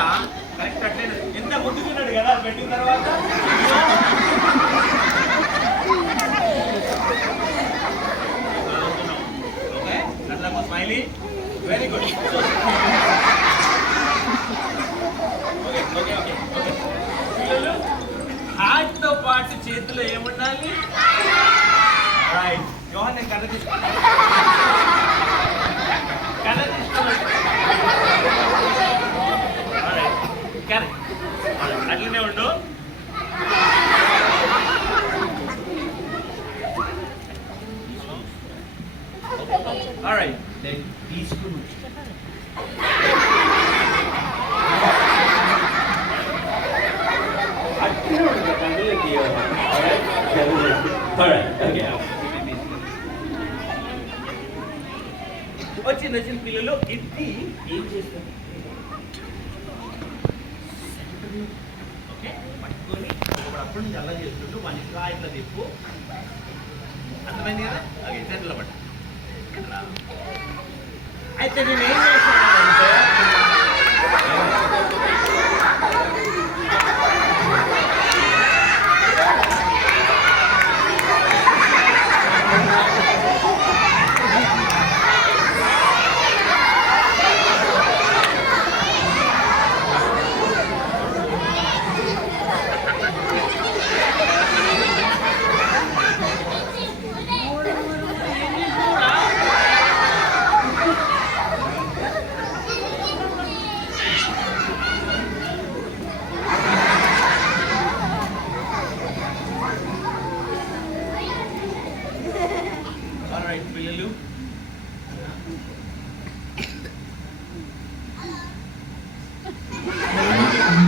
కూడా కరెక్ట్ అట్లే ఎంత ముట్టుకున్నాడు కదా పెట్టిన తర్వాత. ఓకే అట్లా smiley very good. Okay okay okay okay పిల్లలు హార్ట్ తో పాటు చేతిలో ఏముండాలి? రైట్. యోహన్ నేను కథ తీసుకోండి, కథ తీసుకోండి. కరెక్ట్ అట్లనే ఉండు. ఆల్రైట్ దెన్ తీసుకుని అట్లనే ఉండు కందులకి. ఆల్రైట్ ఓకే వచ్చిన పిల్లలు ఇది ఏం చేస్తారు? ఓకే పట్టుకొని అప్పుడు నుంచి అలా చేస్తుంటూ మన ఇంకా ఇట్లా తిప్పు. అర్థమైంది కదా? ఓకే చేతిలో పట్టు. అయితే నేను ఏం చేస్తానంటే పిల్లలు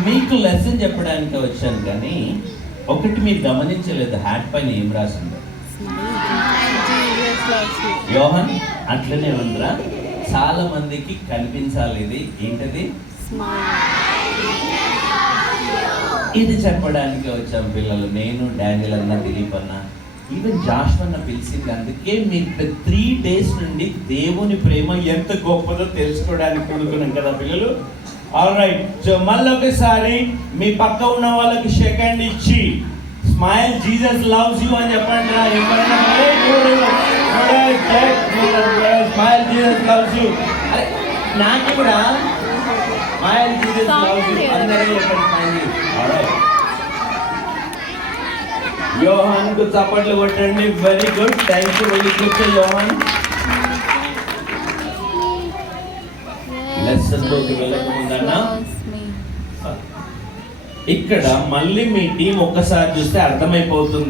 మీకు లెసన్ చెప్పడానికి వచ్చాను, కానీ ఒకటి మీరు గమనించలేదు, హ్యాట్ పైన ఏం రాసిందో? యోహన్ అట్లనే ఉందిరా, చాలా మందికి కనిపించాలి. ఇది ఏంటది? ఇది చెప్పడానికి వచ్చాం పిల్లలు. నేను, డానియల్ అన్న, దిలీప్ అన్న, ఈవెన్ జాష్ అన్న పిలిచింది అందుకే మీకు 3 days నుండి దేవుని ప్రేమ ఎంత గొప్పదో తెలుసుకోవడానికి కొనుక్కున్నాం కదా పిల్లలు. ఆల్రైట్, సో మళ్ళీ ఒకసారి మీ పక్క ఉన్న వాళ్ళకి షేక్ హ్యాండ్ ఇచ్చి స్మైల్ జీసస్ లవ్స్ యూ అని చెప్పండి. Smile Jesus loves you. నాకు కూడా స్మైల్ జీసస్ లవ్స్ యూ అందరూ చెప్పండి. ఆల్రైట్, యోహాన్ కు చప్పట్లు కొట్టండి. Very good, thank you. వెళ్ళి కూర్చో యోహాన్. లెసన్ లోకి వెళ్ళకముందన్నా ఇక్కడ మళ్ళీ మీ టీం ఒక్కసారి చూస్తే అర్థమైపోతుంది.